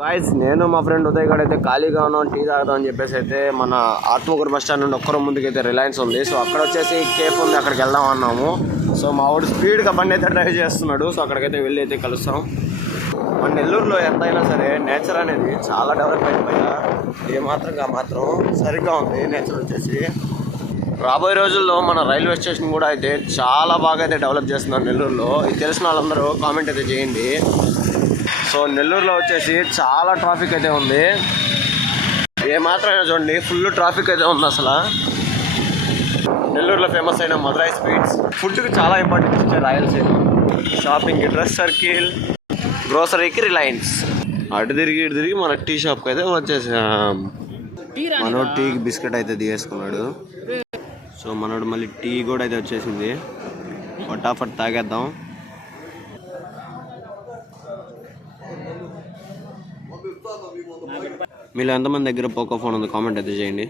Guys నేను మా friend Uday గడ్ అయితే ఖాళీగా ఉన్నాం, టీ తాగుదాం అని చెప్పేసి అయితే మన ఆత్మకూరు బస్ స్టాండ్ నుండి ఒక్కరో ముందుకైతే రిలయన్స్ ఉంది. సో అక్కడ వచ్చేసి కేఫ్ ఉంది, అక్కడికి వెళ్దాం అన్నాము. సో మా వాడు స్పీడ్గా బండి అయితే డ్రైవ్ చేస్తున్నాడు. సో అక్కడికైతే వెళ్ళి అయితే కలుస్తాం. మన నెల్లూరులో ఎంతైనా సరే నేచర్ అనేది చాలా డెవలప్ అయిపోయా, మాత్రం సరిగ్గా ఉంది నేచర్ వచ్చేసి. రాబోయే రోజుల్లో మన రైల్వే స్టేషన్ కూడా అయితే చాలా బాగా అయితే డెవలప్ చేస్తున్నారు నెల్లూరులో. ఇది తెలిసిన వాళ్ళందరూ కామెంట్ అయితే చేయండి. సో నెల్లూరులో వచ్చేసి చాలా ట్రాఫిక్ అయితే ఉంది, ఏమాత్రమైనా చూడండి ఫుల్ ట్రాఫిక్ అయితే ఉంది. అసలు నెల్లూరులో ఫేమస్ అయిన మధురై స్వీట్స్, ఫుడ్కి చాలా ఇంపార్టెన్స్ ఇచ్చే రాయలసీమ. షాపింగ్కి డ్రెస్ సర్కిల్, గ్రోసరీకి రిలయన్స్. అటు తిరిగి మన టీ షాప్కి అయితే వచ్చేసాం. మనోడు టీకి బిస్కెట్ అయితే తీసుకున్నాడు. సో మనోడు మళ్ళీ టీ కూడా అయితే వచ్చేసింది, ఫటాఫట్ తాగేద్దాం. మీలో ఎంతమంది దగ్గర పోకో ఫోన్ ఉంది కామెంట్ అయితే చేయండి.